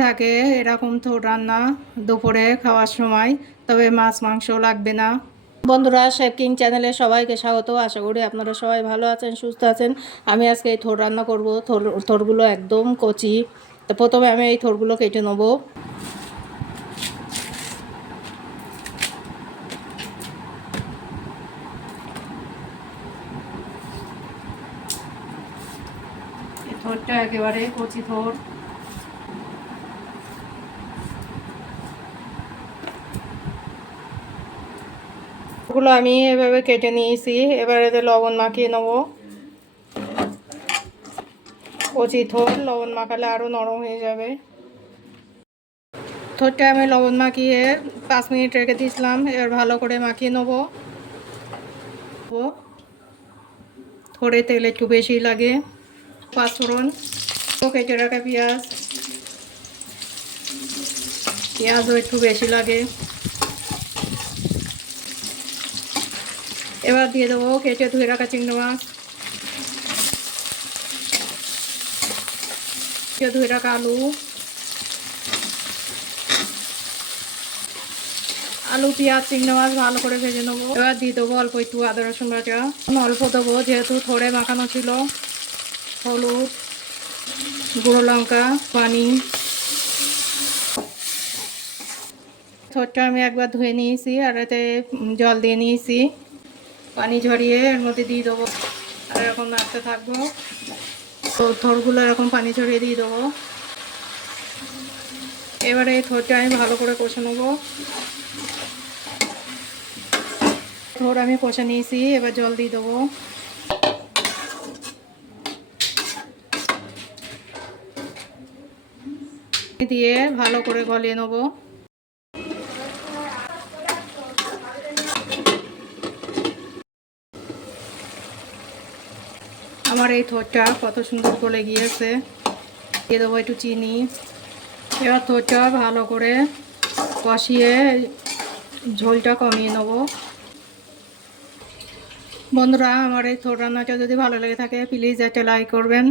থাকে এরকম থোড় রান্না দুপুরে খাওয়ার সময়, তবে মাছ মাংস লাগবে না। বন্ধুরা, শেফ কিং চ্যানেলে সবাইকে স্বাগত। আশা করি আপনারা সবাই ভালো আছেন, সুস্থ আছেন। আমি আজকে এই থোড় রান্না করব। থোড়গুলো একদম কচি। তো প্রথমে আমি এই থোড়গুলো কেটে নেব। এই থোড়টা একেবারে কচি থোড়। ওগুলো আমি এভাবে কেটে নিয়েছি। এবার এতে লবণ মাখিয়ে নেব। কচি থোড় লবণ মাখালে আরও নরম হয়ে যাবে। থোড়টা আমি লবণ মাখিয়ে 5 মিনিট রেখে দিয়েছিলাম। এবার ভালো করে মাখিয়ে নেব। থোড়ে তেল একটু বেশি লাগে। পাঁচফোড়ন, কেটে রাখা পেঁয়াজও একটু বেশি লাগে। এবার দিয়ে দেবো কেটে ধুয়ে রাখা চিংড়ি মাছ, ধুয়ে রাখা আলু, পেঁয়াজ চিংড়ি মাছ ভালো করে ভেজে নেবো। এবার দিয়ে দেবো অল্প একটু আদা রসুন বাটা। অল্প দেবো যেহেতু থোড়ে মাখানো ছিল। হলুদ, গুঁড়ো লঙ্কা, পানি। থোড়টা আমি একবার ধুয়ে নিয়েছি আর এতে জল দিয়ে নিয়েছি। পানি ঝরিয়ে এর মধ্যে দিয়ে দেবো আর এরকম নাড়তে থাকবো। তো থোড়গুলো এরকম পানি ঝরিয়ে দিয়ে দেবো। এবারে এই থোড়টা আমি ভালো করে কষে নেবো। থোড় আমি কষে নিয়েছি, এবার জল দিয়ে দেবো। দিয়ে ভালো করে গলিয়ে নেবো। আমার এই থোড়টা কত সুন্দর গলে গিয়েছে। দিয়ে দেবো একটু চিনি। এবার থোড়টা ভালো করে কষিয়ে ঝোলটা কমিয়ে নেব। বন্ধুরা, আমার এই থোড় রান্নাটা যদি ভালো লেগে থাকে প্লিজ একটা লাইক করবেন।